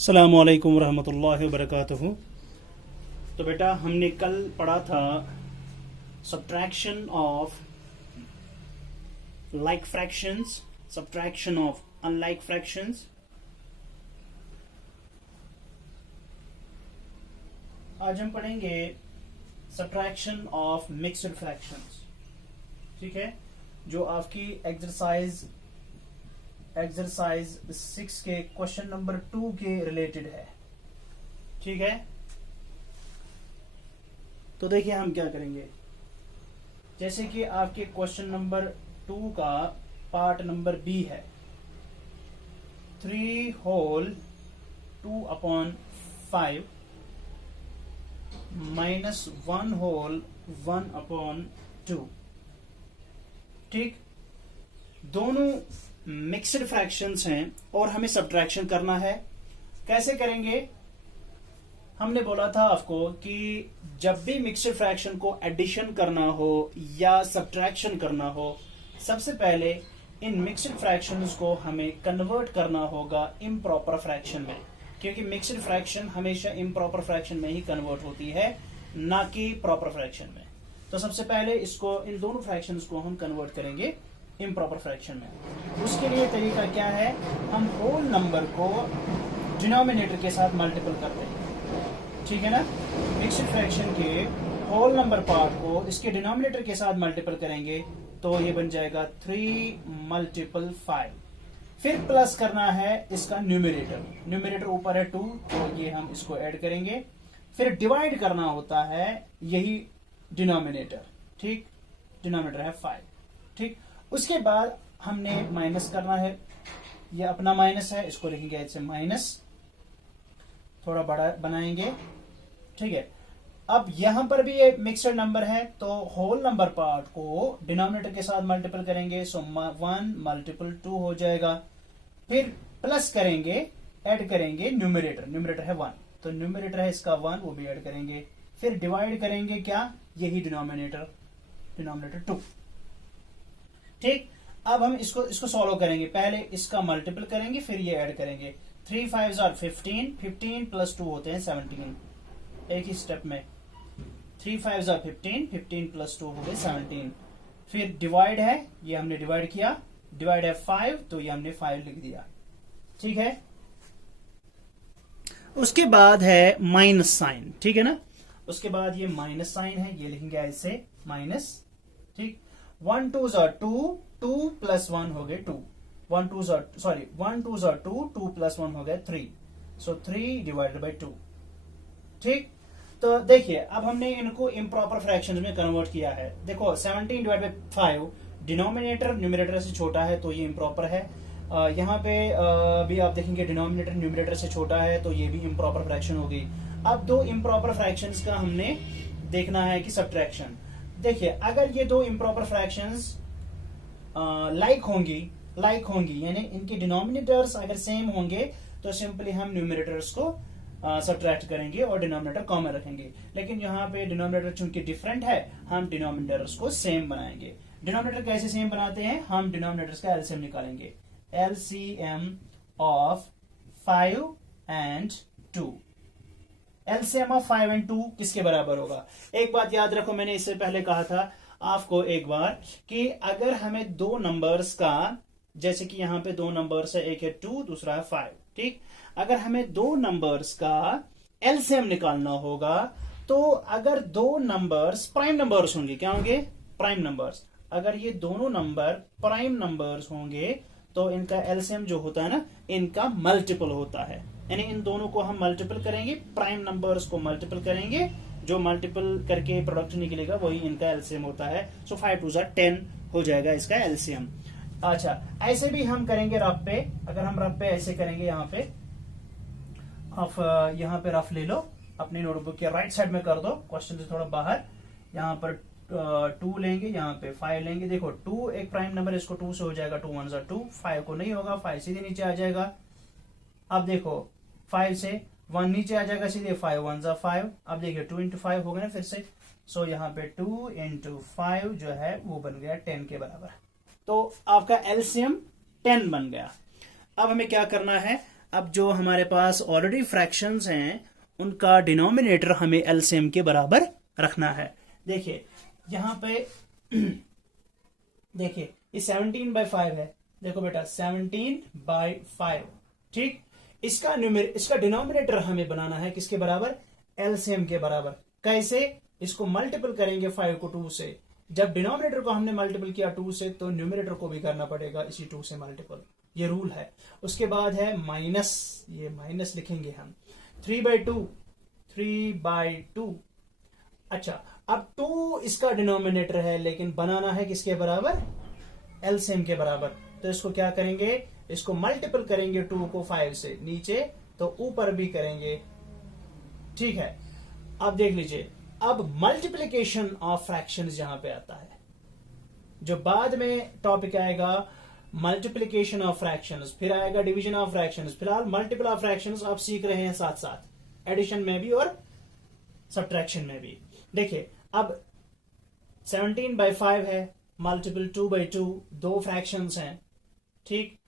अस्सलामु अलैकुम रहमतुल्लाहि व बरकातुहू। तो बेटा हमने कल पढ़ा था subtraction of like fractions, subtraction of unlike fractions. आज हम पढ़ेंगे सब्ट्रैक्शन ऑफ मिक्स्ड फ्रैक्शंस। ठीक है, जो आपकी एक्सरसाइज 6 के क्वेश्चन नंबर 2 के रिलेटेड है। ठीक है, तो देखिए हम क्या करेंगे। जैसे कि आपके क्वेश्चन नंबर 2 का पार्ट नंबर बी है 3 होल 2/5 माइनस 1 होल 1/2। ठीक, दोनों मिक्स्ड फ्रैक्शंस हैं और हमें सब्ट्रैक्शन करना है। कैसे करेंगे? हमने बोला था आपको कि जब भी मिक्स्ड फ्रैक्शन को एडिशन करना हो या सब्ट्रैक्शन करना हो, सबसे पहले इन मिक्स्ड फ्रैक्शंस को हमें कन्वर्ट करना होगा इम्प्रॉपर फ्रैक्शन में, क्योंकि मिक्स्ड फ्रैक्शन हमेशा इम्प्रॉपर फ्रैक्शन में ही कन्वर्ट होती है, ना कि प्रॉपर फ्रैक्शन में। तो सबसे पहले इन दोनों फ्रैक्शंस को हम कन्वर्ट करेंगे इम्प्रॉपर फ्रैक्शन में। उसके लिए तरीका क्या है, हम होल नंबर को डिनोमिनेटर के साथ मल्टीपल करते हैं। ठीक है ना, मिक्स्ड फ्रैक्शन के होल नंबर पार्ट को इसके डिनोमिनेटर के साथ मल्टीपल करेंगे तो ये बन जाएगा 3 × 5। फिर प्लस करना है इसका न्यूमरेटर ऊपर है 2, तो ये हम इसको ऐड करेंगे। फिर डिवाइड करना होता है यही डिनोमिनेटर। ठीक, डिनोमिनेटर है 5। ठीक, उसके बाद हमने माइनस करना है। ये अपना माइनस है, इसको लिखेंगे ऐसे माइनस, थोड़ा बड़ा बनाएंगे। ठीक है, अब यहां पर भी ये मिक्सड नंबर है तो होल नंबर पार्ट को डिनोमिनेटर के साथ मल्टीपल करेंगे, सो 1 × 2 हो जाएगा। फिर प्लस करेंगे, ऐड करेंगे न्यूमरेटर है 1, तो न्यूमरेटर है इसका 1, वो भी ऐड करेंगे। फिर डिवाइड करेंगे क्या, यही डिनोमिनेटर 2। ठीक, अब हम इसको सॉल्व करेंगे। पहले इसका मल्टीपल करेंगे, फिर ये ऐड करेंगे। 3 × 5 = 15, 15 + 2 होते हैं 17, एक ही स्टेप में। 3 × 5 = 15, 15 + 2 हो गए 17। फिर डिवाइड है, ये हमने डिवाइड किया, डिवाइड है 5, तो ये हमने 5 लिख दिया। ठीक है, उसके बाद है माइनस साइन। ठीक है ना, उसके बाद ये माइनस साइन है, ये लिखेंगे ऐसे माइनस। ठीक, 1 × 2 = 2, 2 + 1 हो गए 2, 1 × 2 = 2, 2 + 1 हो गए 3, सो 3 / 2। ठीक, तो देखिए अब हमने इनको इम्प्रॉपर फ्रैक्शंस में कन्वर्ट किया है। देखो 17 / 5 डिनोमिनेटर न्यूमरेटर से छोटा है तो ये इम्प्रॉपर है। यहाँ पे भी आप देखेंगे डिनोमिनेटर न्यूमरेटर से छोटा है तो ये भी इम्प्रॉपर फ्रैक्शन होगी। अब दो इम्प्रॉपर फ्रैक्शंस का हमने देखना है कि सब्ट्रैक्शन। देखिए अगर ये दो इम्प्रॉपर फ्रैक्शंस लाइक होंगी यानी इनके डिनोमिनेटर्स अगर सेम होंगे तो सिंपली हम न्यूमरेटर्स को सब्ट्रैक्ट करेंगे और डिनोमिनेटर कॉमन रखेंगे। लेकिन यहाँ पे डिनोमिनेटर चूंकि डिफरेंट है, हम डिनोमिनेटर्स को सेम बनाएंगे। डिनोमिनेटर कैसे सेम बनाते हैं, हम डिनोमिनेटर्स का एलसीएम निकालेंगे। LCM of 5 and 2। LCM of 5 and 2 किसके बराबर होगा? एक बात याद रखो, मैंने इससे पहले कहा था आपको एक बार कि अगर हमें दो नंबर्स का, जैसे कि यहां पे दो नंबर्स है, एक है 2 दूसरा है 5। ठीक, अगर हमें दो नंबर्स का एलसीएम निकालना होगा तो अगर दो नंबर्स प्राइम नंबर्स होंगे, क्या होंगे? Prime numbers. अगर ये दोनों नंबर प्राइम नंबर्स होंगे तो इनका एलसीएम जो होता है ना, इनका मल्टीपल होता है। यानी इन दोनों को हम मल्टीपल करेंगे, प्राइम नंबर्स को मल्टीपल करेंगे, जो मल्टीपल करके प्रोडक्ट निकलेगा वही इनका एलसीएम होता है। सो 5 × 2 = 10 हो जाएगा इसका एलसीएम। अच्छा, ऐसे भी हम करेंगे रफ पे। अगर हम रफ पे ऐसे करेंगे, यहाँ पे रफ ले लो, अपनी नोटबुक के राइट साइड में कर दो, क्वेश्चन से थोड़ा बाहर। यहाँ पर 2 लेंगे, यहाँ पे 5 लेंगे। देखो 2 एक प्राइम नंबर, इसको 2 से हो जाएगा, 2 × 1 = 2, 5 को नहीं होगा, 5 सीधे नीचे आ जाएगा। अब देखो 5 से 1 नीचे आ जाएगा सीधे, 5 × 1 = 5। अब देखिए 2 × 5 हो गया ना फिर से, सो यहाँ पे 2 × 5 जो है वो बन गया 10 के बराबर। तो आपका एलसीएम 10 बन गया। अब हमें क्या करना है, अब जो हमारे पास ऑलरेडी फ्रैक्शंस हैं उनका डिनोमिनेटर हमें एलसीएम के बराबर रखना है। देखिए यहां पे देखिए ये 17/5 है। देखो बेटा 17/5, ठीक। इसका डिनोमिनेटर हमें बनाना है किसके बराबर, एलसीएम के बराबर। कैसे, इसको मल्टीपल करेंगे 5 को 2 से। जब डिनोमिनेटर को हमने मल्टीपल किया 2 से तो न्यूमिनेटर को भी करना पड़ेगा इसी 2 से मल्टीपल, ये रूल है। उसके बाद है माइनस, ये माइनस लिखेंगे हम 3/2। अच्छा अब 2 इसका डिनोमिनेटर है लेकिन बनाना है किसके बराबर, एलसीएम के बराबर। तो इसको क्या करेंगे, इसको मल्टीपल करेंगे 2 को 5 से नीचे, तो ऊपर भी करेंगे, ठीक है। अब देख लीजिए, अब मल्टीप्लीकेशन ऑफ फ्रैक्शंस यहां पे आता है, जो बाद में टॉपिक आएगा मल्टीप्लीकेशन ऑफ फ्रैक्शंस, फिर आएगा डिवीजन ऑफ फ्रैक्शंस। फिलहाल मल्टीपल ऑफ फ्रैक्शंस आप सीख रहे हैं साथ साथ, एडिशन में भी और सब्ट्रैक्शन में भी। देखिए अब 17/5 है, मल्टीपल 2/2, 2 फ्रैक्शंस हैं, ठीक।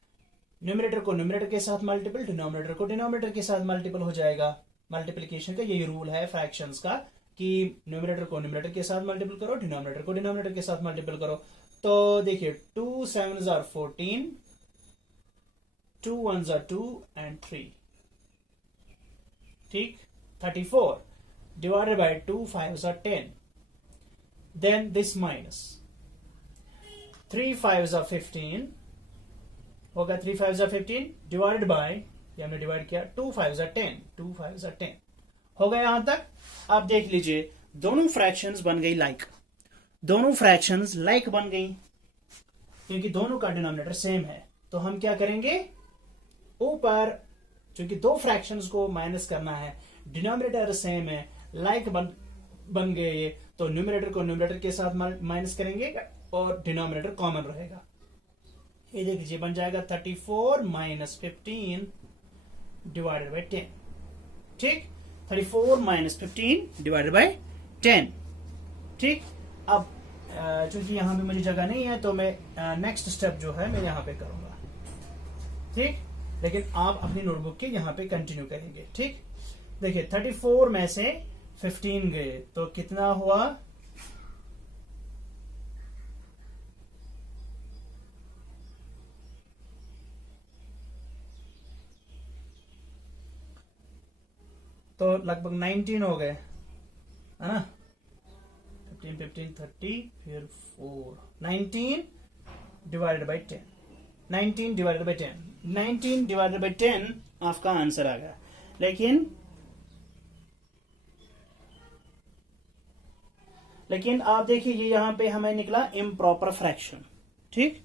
न्यूमिनेटर को न्यूमिनेटर के साथ मल्टीपल, डिनोमिनेटर को डिनोमिनेटर के साथ मल्टीपल हो जाएगा। मल्टीप्लिकेशन का यही रूल है फ्रैक्शंस का कि न्यूमिनेटर को न्यूमिनेटर के साथ मल्टीपल करो, डिनोमिनेटर को डिनोमिनेटर के साथ मल्टीपल करो। तो देखिए 2 7s are 14, 2 1s are 2 and 3, ठीक। 34 divided by 2 5s are 10, then this minus 3 5s are 15 होगा, 3 5s are 15 divided by, ये हमने डिवाइड किया, 2 5s are 10, 2 5s are 10 हो गया यहां तक। आप देख लीजिए दोनों फ्रैक्शंस बन गई लाइक, दोनों फ्रैक्शंस लाइक बन गई क्योंकि दोनों का डिनोमिनेटर सेम है। तो हम क्या करेंगे, ऊपर क्योंकि 2 फ्रैक्शंस को माइनस करना है, डिनोमिनेटर सेम है, लाइक बन गए ये, तो न्यूमिनेटर को न्यूमिनेटर के साथ माइनस करेंगे और डिनोमिनेटर कॉमन रहेगा। ये देख लीजिए बन जाएगा 34 - 15 डिवाइडेड बाई 10, ठीक। 34 - 15 डिवाइडेड बाई 10, ठीक। अब चूंकि यहां पे मुझे जगह नहीं है तो मैं नेक्स्ट स्टेप जो है मैं यहां पे करूंगा, ठीक। लेकिन आप अपनी नोटबुक के यहां पे कंटिन्यू करेंगे, ठीक। देखिए 34 में से 15 गए तो कितना हुआ, तो लगभग 19 हो गए, है ना। 15 15 30 फिर 4, 19 divided by 10, 19 divided by 10, 19 divided by 10 आपका आंसर आ गया। लेकिन आप देखिए ये यहां पे हमें निकला इम्प्रॉपर फ्रैक्शन, ठीक।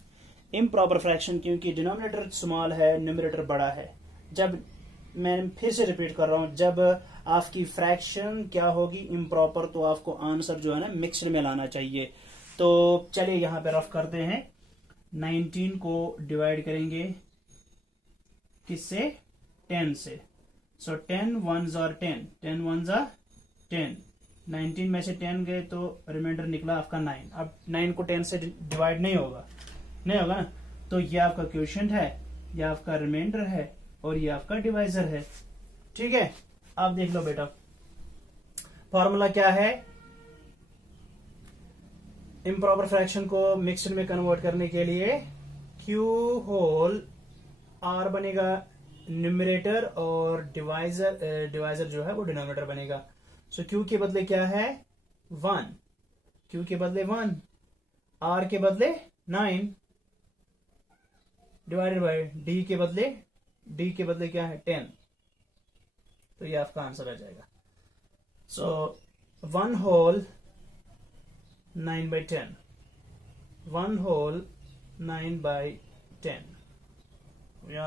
इम्प्रॉपर फ्रैक्शन क्योंकि डिनोमिनेटर स्मॉल है, न्यूमरेटर बड़ा है। जब मैं फिर से रिपीट कर रहा हूं, जब आपकी फ्रैक्शन क्या होगी, इम्प्रॉपर, तो आपको आंसर जो है ना मिक्सड में लाना चाहिए। तो चलिए यहां पे रफ करते हैं। 19 को डिवाइड करेंगे किससे, 10 से। सो 10 1s are 10, 10 1s are 10, 19 में से 10 गए तो रिमाइंडर निकला आपका 9। अब 9 को 10 से डिवाइड नहीं होगा ना, तो ये आपका क्वोशिएंट है, ये आपका रिमाइंडर है और ये आपका डिवाइजर है, ठीक है। आप देख लो बेटा फॉर्मूला क्या है, इम्प्रॉपर फ्रैक्शन को मिक्सड में कन्वर्ट करने के लिए Q होल R बनेगा न्यूमरेटर और डिवाइजर जो है वो डिनोमिनेटर बनेगा। सो Q के बदले क्या है 1, Q के बदले 1, R के बदले 9 डिवाइडेड बाय D के बदले क्या है 10, तो ये आपका आंसर आ जाएगा। So 1 whole 9/10, 1 whole 9/10,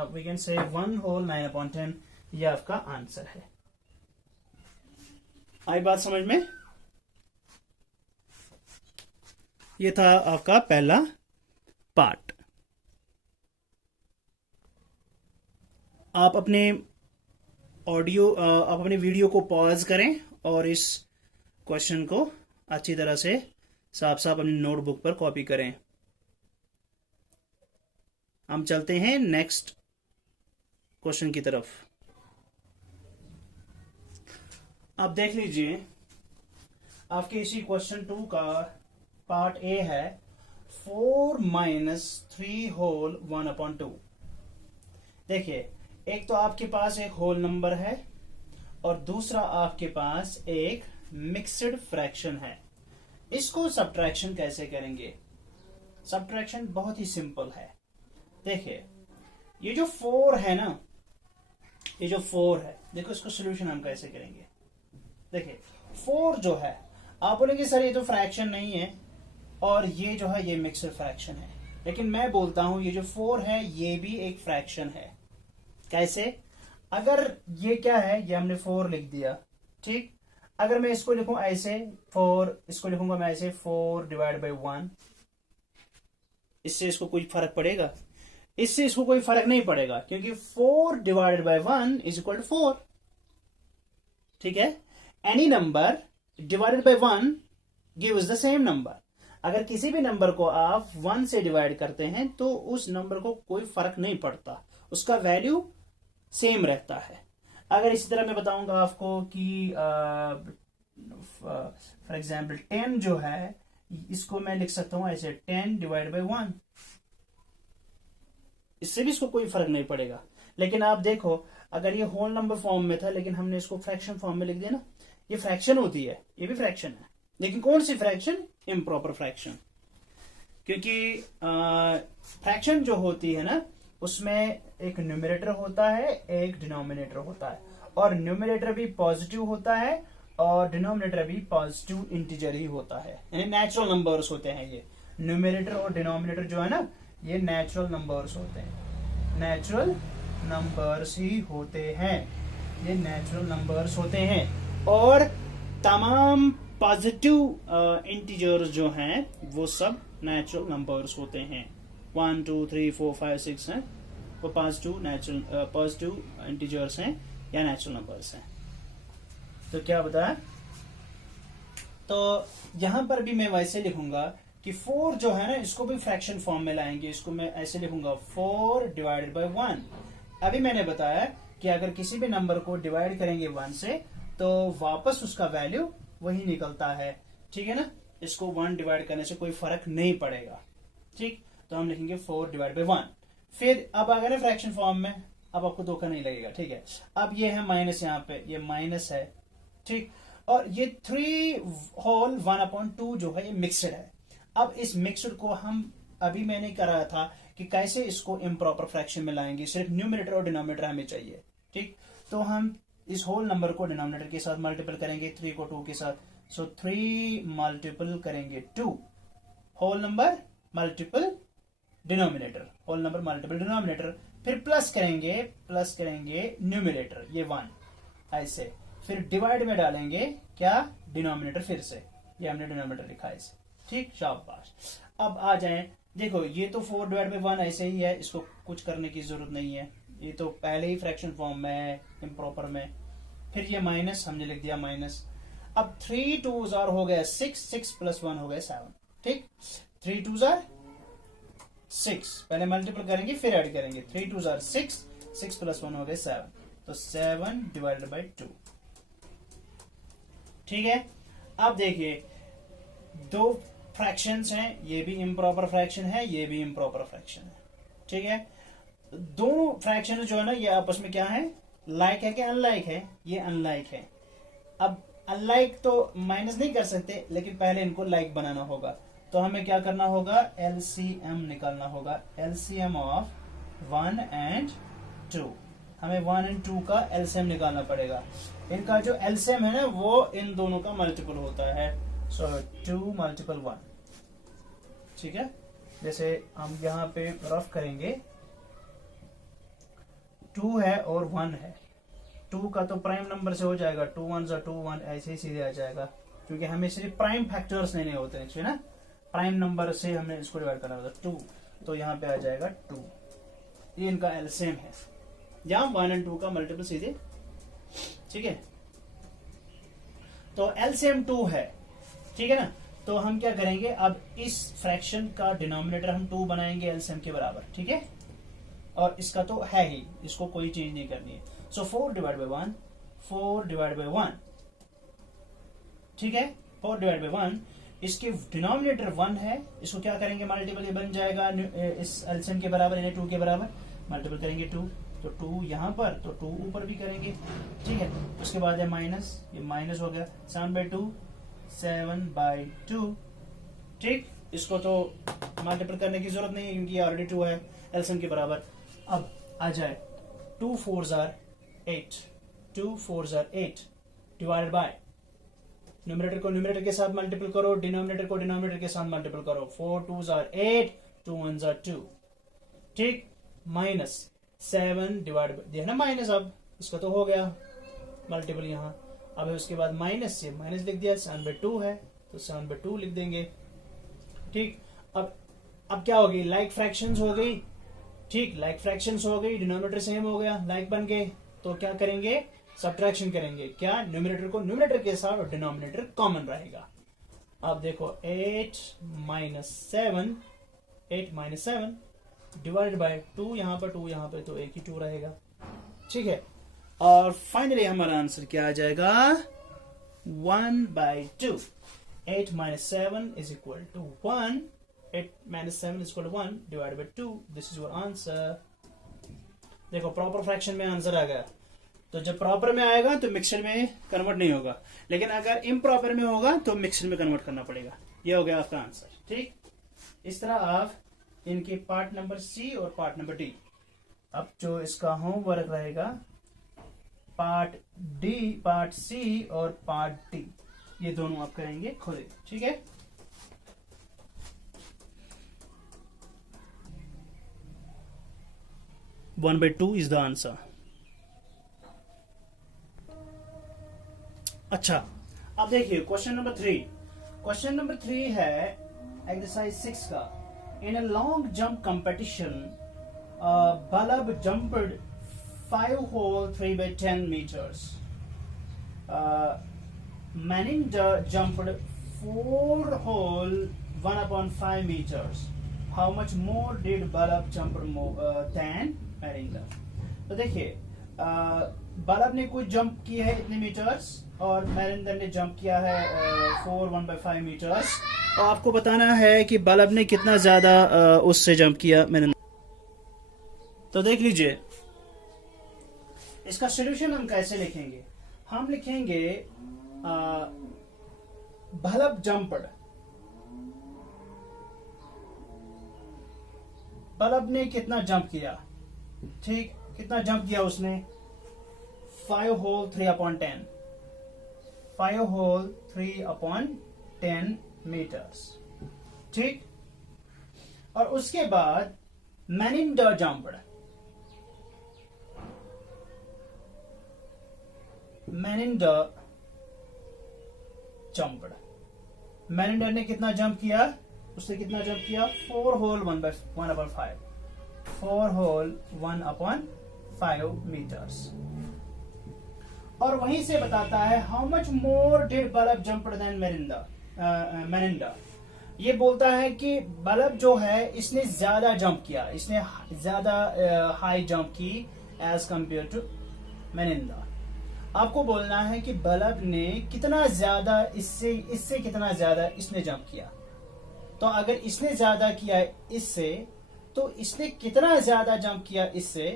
we can say 1 whole 9/10, ये आपका आंसर है। आई बात समझ में? ये था आपका पहला पार्ट। आप अपने आप अपने वीडियो को पॉज करें और इस क्वेश्चन को अच्छी तरह से साफ अपनी नोटबुक पर कॉपी करें। हम चलते हैं नेक्स्ट क्वेश्चन की तरफ। आप देख लीजिए, आपके इसी क्वेश्चन 2 का पार्ट ए है 4 माइनस 3 होल 1/2। देखिए, एक तो आपके पास एक होल नंबर है और दूसरा आपके पास एक मिक्स्ड फ्रैक्शन है। इसको सब्ट्रैक्शन कैसे करेंगे? सब्ट्रैक्शन बहुत ही सिंपल है। देखिए, ये जो 4 है ना, ये जो 4 है, देखो इसको सोल्यूशन हम कैसे करेंगे। देखिए, 4 जो है, आप बोलेंगे सर ये तो फ्रैक्शन नहीं है और ये जो है ये मिक्स्ड फ्रैक्शन है, लेकिन मैं बोलता हूं ये जो 4 है ये भी एक फ्रैक्शन है। कैसे? अगर ये क्या है, ये हमने 4 लिख दिया, ठीक। अगर मैं इसको लिखूं ऐसे 4, इसको लिखूंगा मैं ऐसे 4 डिवाइड बाई 1, इससे इसको कोई फर्क पड़ेगा? इससे इसको कोई फर्क नहीं पड़ेगा, क्योंकि 4 divided by 1 is equal to 4। ठीक है, any number divided by 1 gives the same number. अगर किसी भी नंबर को आप 1 से डिवाइड करते हैं तो उस नंबर को कोई फर्क नहीं पड़ता, उसका वैल्यू सेम रहता है। अगर इसी तरह मैं बताऊंगा आपको कि फॉर एग्जाम्पल 10 जो है, इसको मैं लिख सकता हूं ऐसे 10 डिवाइड बाई 1, इससे भी इसको कोई फर्क नहीं पड़ेगा। लेकिन आप देखो, अगर ये होल नंबर फॉर्म में था लेकिन हमने इसको फ्रैक्शन फॉर्म में लिख दिया ना, ये फ्रैक्शन होती है, ये भी फ्रैक्शन है, लेकिन कौन सी फ्रैक्शन? Improper fraction. क्योंकि फ्रैक्शन जो होती है ना, उसमें एक न्यूमरेटर होता है, एक डिनोमिनेटर होता है, और न्यूमरेटर भी पॉजिटिव होता है और डिनोमिनेटर भी पॉजिटिव इंटीजर ही होता है, यानी नेचुरल नंबर्स होते हैं। ये न्यूमरेटर और डिनोमिनेटर जो है ना, ये नेचुरल नंबर्स होते हैं, नेचुरल नंबर्स ही होते हैं, ये नेचुरल नंबर्स होते हैं। और तमाम पॉजिटिव इंटीजर्स जो हैं वो सब नेचुरल नंबर्स होते हैं। 1 2 3 4 5 6 हैं, वो पॉजिटिव इंटीजर्स हैं या नेचुरल नंबर्स हैं। तो क्या बताया? तो यहां पर भी मैं वैसे लिखूंगा कि 4 जो है ना, इसको भी फ्रैक्शन फॉर्म में लाएंगे। इसको मैं ऐसे लिखूंगा 4 डिवाइडेड बाई 1। अभी मैंने बताया कि अगर किसी भी नंबर को डिवाइड करेंगे 1 से तो वापस उसका वैल्यू वही निकलता है, ठीक है ना। इसको 1 डिवाइड करने से कोई फर्क नहीं पड़ेगा, ठीक। तो हम लिखेंगे 4 डिवाइड बाई 1। फिर अब अगर फ्रैक्शन फॉर्म में, अब आपको धोखा नहीं लगेगा, ठीक है। अब ये है माइनस, यहाँ पे ये माइनस है, ठीक। और ये 3 होल 1/2 जो है ये मिक्सड है। अब इस मिक्सड को हम अभी मैंने कराया था कि कैसे इसको इम्प्रॉपर फ्रैक्शन में लाएंगे। सिर्फ न्यूमरेटर और डिनोमिनेटर हमें चाहिए, ठीक। तो हम इस होल नंबर को डिनोमिनेटर के साथ मल्टीपल करेंगे, 3 को 2 के साथ। सो 3 मल्टीपल करेंगे 2, whole number multiple denominator, whole number multiple denominator. फिर प्लस करेंगे न्यूमरेटर, ये 1 ऐसे। फिर डिवाइड में डालेंगे क्या? डिनोमिनेटर। फिर से ये हमने डिनोमिनेटर लिखा है इसे, ठीक। शाबाश। अब आ जाएं, देखो ये तो 4 डिवाइड बाई 1 ऐसे ही है, इसको कुछ करने की जरूरत नहीं है, ये तो पहले ही फ्रैक्शन फॉर्म में है, इम्प्रॉपर में। फिर ये माइनस हमने लिख दिया माइनस। अब 3 2s हो गया 6, 6 प्लस 1 हो गया 7, ठीक। 3 2s 6, पहले मल्टीपल करेंगे फिर ऐड करेंगे। 3 2s 6, 6 प्लस 1 हो गया 7, तो 7 डिवाइडेड बाई 2, ठीक है। अब देखिए, 2 फ्रैक्शंस हैं, ये भी इम्प्रॉपर फ्रैक्शन है, ये भी इम्प्रॉपर फ्रैक्शन है, ठीक है। दोनों फ्रैक्शन जो है ना, ये आपस में क्या है? लाइक है कि अनलाइक है? ये अनलाइक है। अब अनलाइक तो माइनस नहीं कर सकते, लेकिन पहले इनको लाइक बनाना होगा। तो हमें क्या करना होगा? एलसीएम निकालना होगा, एलसीएम ऑफ 1 and 2। हमें 1 and 2 का एलसीएम निकालना पड़ेगा। इनका जो एलसीएम है ना, वो इन दोनों का मल्टीपल होता है। सो 2 मल्टीपल 1, ठीक है। जैसे हम यहाँ पे रफ करेंगे, 2 है और 1 है, 2 का तो प्राइम नंबर से हो जाएगा, 2 1s 2 1, ऐसे ही सीधे आ जाएगा, क्योंकि हमें सिर्फ प्राइम फैक्टर्स लेने होते हैं ना, प्राइम नंबर से हमने इसको डिवाइड करना होता है 2, तो यहाँ पे आ जाएगा 2। ये इनका एलसीएम है, यहाँ 1 and 2 का मल्टीपल सीधे, ठीक है। तो एलसीएम 2 है, ठीक है ना। तो हम क्या करेंगे, अब इस फ्रैक्शन का डिनोमिनेटर हम 2 बनाएंगे एलसीएम के बराबर, ठीक है। और इसका तो है ही, इसको कोई चेंज नहीं करनी है। सो 4 डिवाइड बाई 1, 4 डिवाइड बाई 1, ठीक है, 4 डिवाइड बाई 1। इसके डिनोमिनेटर 1 है, इसको क्या करेंगे मल्टीपल, ये बन जाएगा इस एलसीएम के बराबर यानी 2 के बराबर, मल्टीपल करेंगे 2, तो 2 यहाँ पर तो 2 ऊपर भी करेंगे, ठीक है। उसके बाद है माइनस, ये माइनस हो गया 7/2, 7/2, ठीक। इसको तो मल्टीपल करने की जरूरत नहीं है क्योंकि ये ऑलरेडी 2 है एलसीएम के बराबर। अब आ जाए 2 4s are 8, 2 4s are 8 divided by, numerator को न्यूमरेटर के साथ मल्टीपल करो, डिनोमिनेटर को डिनोमिनेटर के साथ मल्टीपल करो, 4 2s are 8, 2 1s are 2, ठीक, माइनस 7 डिवाइड बाय, देखना माइनस, अब इसका तो हो गया मल्टीपल यहाँ। अब उसके बाद माइनस से माइनस लिख दिया, 7/2 है तो 7/2 लिख देंगे, ठीक। अब क्या हो गई, लाइक फ्रैक्शंस हो गई, ठीक, लाइक फ्रैक्शंस हो गई, डिनोमिनेटर सेम हो गया, लाइक बन गए, तो क्या करेंगे, सब्ट्रैक्शन करेंगे, क्या, न्यूमरेटर को न्यूमरेटर के साथ और डिनोमिनेटर कॉमन रहेगा। अब देखो 8 - 7 डिवाइडेड बाय 2, यहाँ पर 2 यहाँ पे, तो एक ही 2 रहेगा, ठीक है। और फाइनली हमारा आंसर क्या आ जाएगा, 1/2। 8 - 7 is equal to 1, 8 - 7 is equal to 1 divided by 2, this is your answer। देखो प्रॉपर फ्रैक्शन में आंसर आ गया, तो जब प्रॉपर में आएगा तो मिक्सर में कन्वर्ट नहीं होगा, लेकिन अगर इम्प्रॉपर में होगा तो मिक्सर में कन्वर्ट करना पड़ेगा। ये हो गया आपका आंसर, ठीक। इस तरह आप इनके पार्ट नंबर सी और पार्ट नंबर डी, अब जो इसका होमवर्क रहेगा पार्ट डी, पार्ट सी और पार्ट डी, ये दोनों आप करेंगे खुद ही, ठीक है। One by two is the answer. अच्छा, अब देखिए क्वेश्चन नंबर 3। क्वेश्चन नंबर 3 है एक्सरसाइज 6 का। In a long jump competition bulb jumped 5 whole 3/10 meters. Maninder jumped 4 hole 1/5 meters. How much more did Balab jump than Maninder? तो देखिए bulb ने कुछ jump की है इतने मीटर्स और मैरिंदर ने जंप किया है 4 1/5 मीटर्स। तो आपको बताना है कि बल्ब ने कितना ज्यादा उससे जंप किया मैरिंदर। तो देख लीजिए इसका सोल्यूशन हम कैसे लिखेंगे। हम लिखेंगे बल्ब जंप्ड, बल्ब ने कितना जंप किया, ठीक, कितना जंप किया उसने 5 होल 3/10, 5 होल 3/10 मीटर्स, ठीक। और उसके बाद मैनिंडर जंप्ड, मैनिंडर जंप्ड, मैनिंडर ने कितना जंप किया, उसने कितना जंप किया 4 होल 1/5, 4 होल 1/5 मीटर्स। और वहीं से बताता है how much more did bulb jumped then Maninder. ये बोलता है कि बल्ब जो है इसने ज्यादा जंप किया, इसने ज्यादा हाई जंप की एज कंपेयर टू मैनिंडर। आपको बोलना है कि बल्ब ने कितना ज्यादा इससे कितना ज्यादा इसने जंप किया। तो अगर इसने ज्यादा किया इससे तो इसने कितना ज्यादा जंप किया इससे,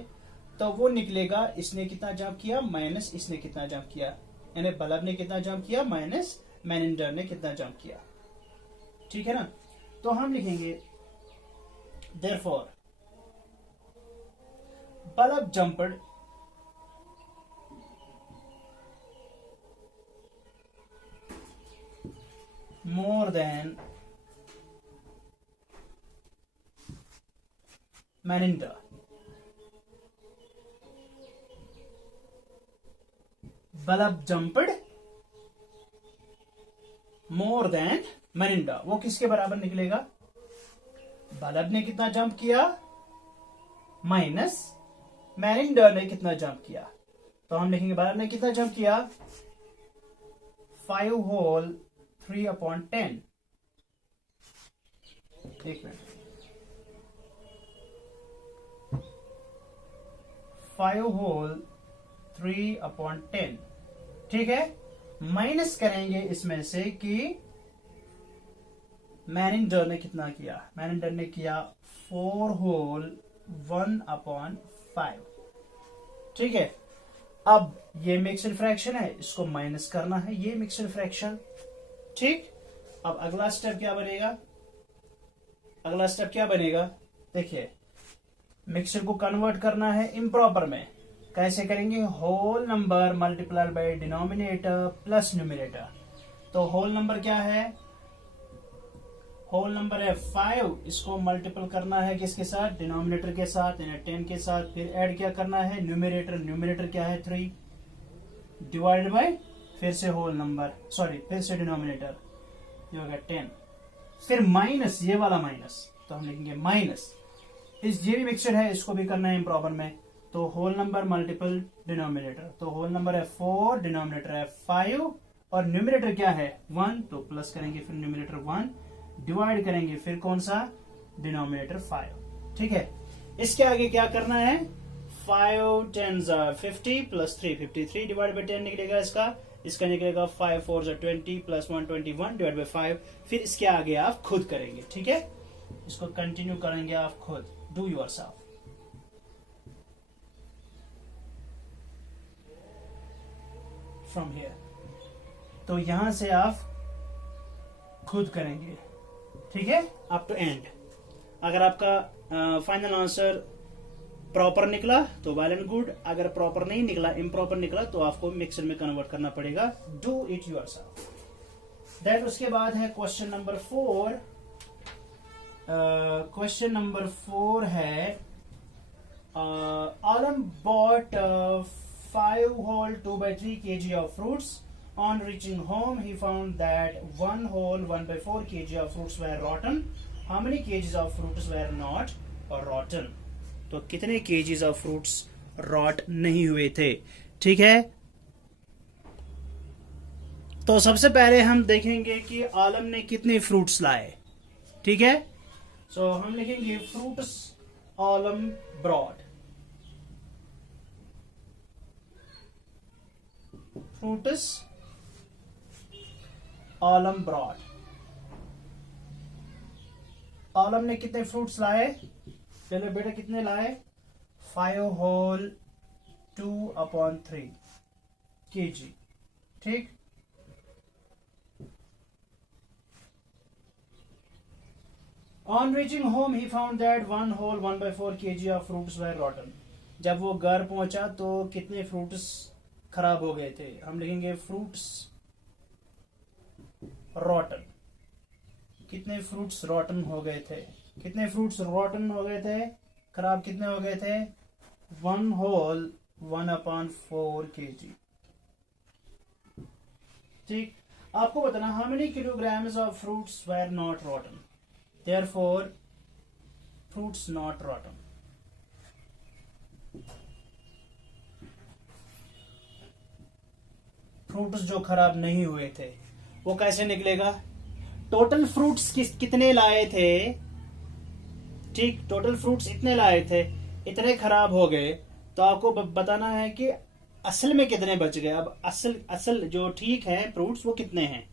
तो वो निकलेगा इसने कितना जंप किया माइनस इसने कितना जंप किया, यानी बल्ब ने कितना जंप किया माइनस मैनिंडर ने कितना जंप किया, ठीक है ना। तो हम लिखेंगे therefore bulb jumped more than Maninder. Balab jumped more than Maninder. वो किसके बराबर निकलेगा, बल्ब ने कितना जंप किया माइनस मैनिंडर ने कितना जंप किया। तो हम लिखेंगे बल्ब ने कितना जंप किया 5 होल 3/10। एक मिनट, 5 होल 3/10। ठीक है, माइनस करेंगे इसमें से कि मैनेंडर ने कितना किया। मैनेंडर ने किया 4 होल 1/5। ठीक है, अब ये मिक्स्ड फ्रैक्शन है, इसको माइनस करना है, ये मिक्स्ड फ्रैक्शन। ठीक, अब अगला स्टेप क्या बनेगा? अगला स्टेप क्या बनेगा? देखिए, मिक्सचर को कन्वर्ट करना है इम्प्रॉपर में। कैसे करेंगे? Whole number multiply by denominator plus numerator. तो होल नंबर क्या है? होल नंबर है 5, इसको मल्टीपल करना है किसके साथ? डिनोमिनेटर के साथ, यानी 10 के साथ। फिर ऐड क्या करना है? न्यूमिनेटर। न्यूमिनेटर क्या है? 3 डिवाइडेड बाय फिर से होल नंबर, सॉरी फिर से डिनोमिनेटर, ये होगा 10। फिर माइनस, ये वाला माइनस, तो हम लिखेंगे माइनस। इस ये भी मिक्सचर है, इसको भी करना है इम्प्रॉपर में। तो होल नंबर मल्टीपल डिनोमिनेटर, तो होल नंबर है 4, डिनोमिनेटर है 5 और न्यूमिनेटर क्या है? 1, तो प्लस करेंगे फिर न्यूमिनेटर 1, डिवाइड करेंगे फिर कौन सा? डिनोमिनेटर 5। ठीक है, इसके आगे क्या करना है? 5 10s are 50 plus 3 53 divide by 10 निकलेगा इसका निकलेगा 5 4s are 20 plus 121 divide by 5। फिर इसके आगे आप खुद करेंगे। ठीक है, इसको कंटिन्यू करेंगे आप खुद, डू योरसेल्फ। फ्रॉम हियर, तो यहां से आप खुद करेंगे। ठीक है, अप टू एंड। अगर आपका फाइनल आंसर प्रॉपर निकला तो वेल एंड गुड, अगर प्रॉपर नहीं निकला, इम्प्रॉपर निकला, तो आपको मिक्सर में कन्वर्ट करना पड़ेगा। Do it yourself. दैट उसके बाद है क्वेश्चन नंबर 4। क्वेश्चन नंबर 4 है आलम bot 5 whole 2/3 kg of fruits. On reaching home, he found that 1 whole 1/4 kg of fruits were rotten. How many kgs of fruits were not rotten? तो कितने kgs of fruits rot नहीं हुए थे? ठीक है, तो सबसे पहले हम देखेंगे कि आलम ने कितने फ्रूट्स लाए। ठीक है, सो हम लिखेंगे फ्रूट्स आलम ब्रॉड। फ्रूट्स आलम ब्रॉड। आलम ने कितने फ्रूट्स लाए? चलो बेटा, कितने लाए? 5 whole 2/3 kg। ठीक, On reaching home, he found that 1 whole 1/4 kg of fruits were rotten. जब वो घर पहुंचा तो कितने फ्रूट्स खराब हो गए थे? हम लिखेंगे फ्रूट्स रॉटन। कितने फ्रूट्स रॉटन हो गए थे? कितने फ्रूट्स रॉटन हो गए थे? खराब कितने हो गए थे? 1 whole 1/4 kg। ठीक, आपको बताना how many kilograms of fruits were not रॉटन। Therefore, fruits not rotten. Fruits जो खराब नहीं हुए थे वो कैसे निकलेगा? टोटल फ्रूट्स कितने लाए थे? ठीक, टोटल फ्रूट्स इतने लाए थे, इतने खराब हो गए, तो आपको बताना है कि असल में कितने बच गए। अब असल जो ठीक है फ्रूट्स वो कितने हैं,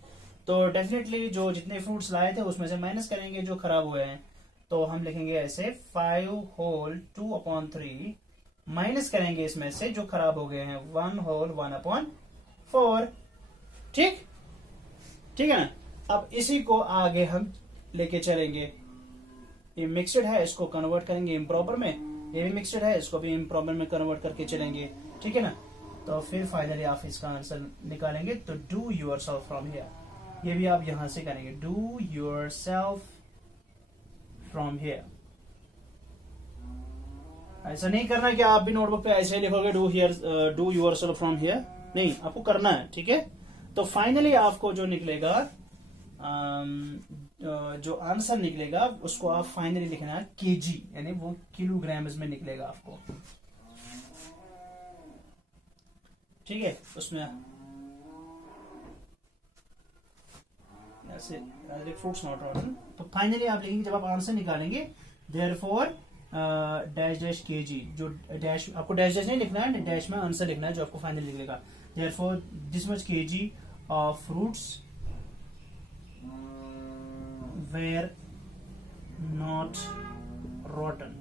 तो डेफिनेटली जो जितने फ्रूट्स लाए थे उसमें से माइनस करेंगे जो खराब हुए हैं। तो हम लिखेंगे ऐसे 5 whole 2/3 माइनस करेंगे इसमें से जो खराब हो गए हैं 1 whole 1/4। ठीक, ठीक है ना। अब इसी को आगे हम लेके चलेंगे। ये मिक्सड है, इसको कन्वर्ट करेंगे इम्प्रॉपर में। ये भी मिक्सड है, इसको भी इम्प्रॉपर में कन्वर्ट करके चलेंगे। ठीक है ना, तो फिर फाइनली आप इसका आंसर निकालेंगे। तो डू योरसेल्फ फ्रॉम हियर, ये भी आप यहां से करेंगे। Do your self from here. ऐसा नहीं करना कि आप भी नोटबुक पे ऐसे ही लिखोगे do your self from here, नहीं, आपको करना है। ठीक है, तो फाइनली आपको जो निकलेगा, जो आंसर निकलेगा उसको आप फाइनली लिखना है केजी, यानी वो किलोग्राम्स में निकलेगा आपको। ठीक है, उसमें फ्रूट्स नॉट रॉटन। तो फाइनली आप लिखेंगे जब आप आंसर निकालेंगे, देयरफॉर डैश डैश के जी, जो डैश आपको डैश डैश नहीं लिखना है, डैश में आंसर लिखना है जो आपको फाइनल लिखेगा। Therefore this much K G of fruits were not rotten.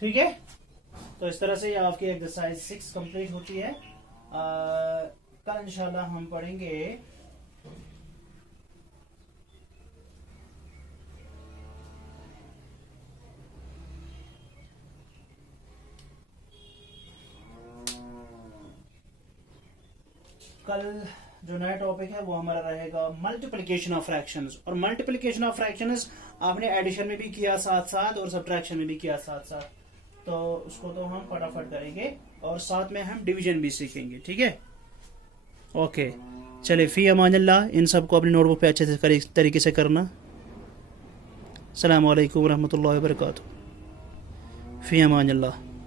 ठीक है, तो इस तरह से आपकी एक्सरसाइज 6 कंप्लीट होती है। कल इंशाल्लाह हम पढ़ेंगे कल जो नया टॉपिक है वो हमारा रहेगा मल्टीप्लिकेशन ऑफ फ्रैक्शंस। और मल्टीप्लिकेशन ऑफ फ्रैक्शंस आपने एडिशन में भी किया साथ साथ और सब्ट्रैक्शन में भी किया साथ साथ, तो उसको तो हम फटाफट करेंगे और साथ में हम डिवीजन भी सीखेंगे। ठीक है, ओके, चले फी अमानिल्लाह। इन सबको अपनी नोटबुक पे अच्छे से तरीके से करना। अस्सलामु अलैकुम रहमतुल्लाहि व बरकातुहू। फी अमानिल्लाह।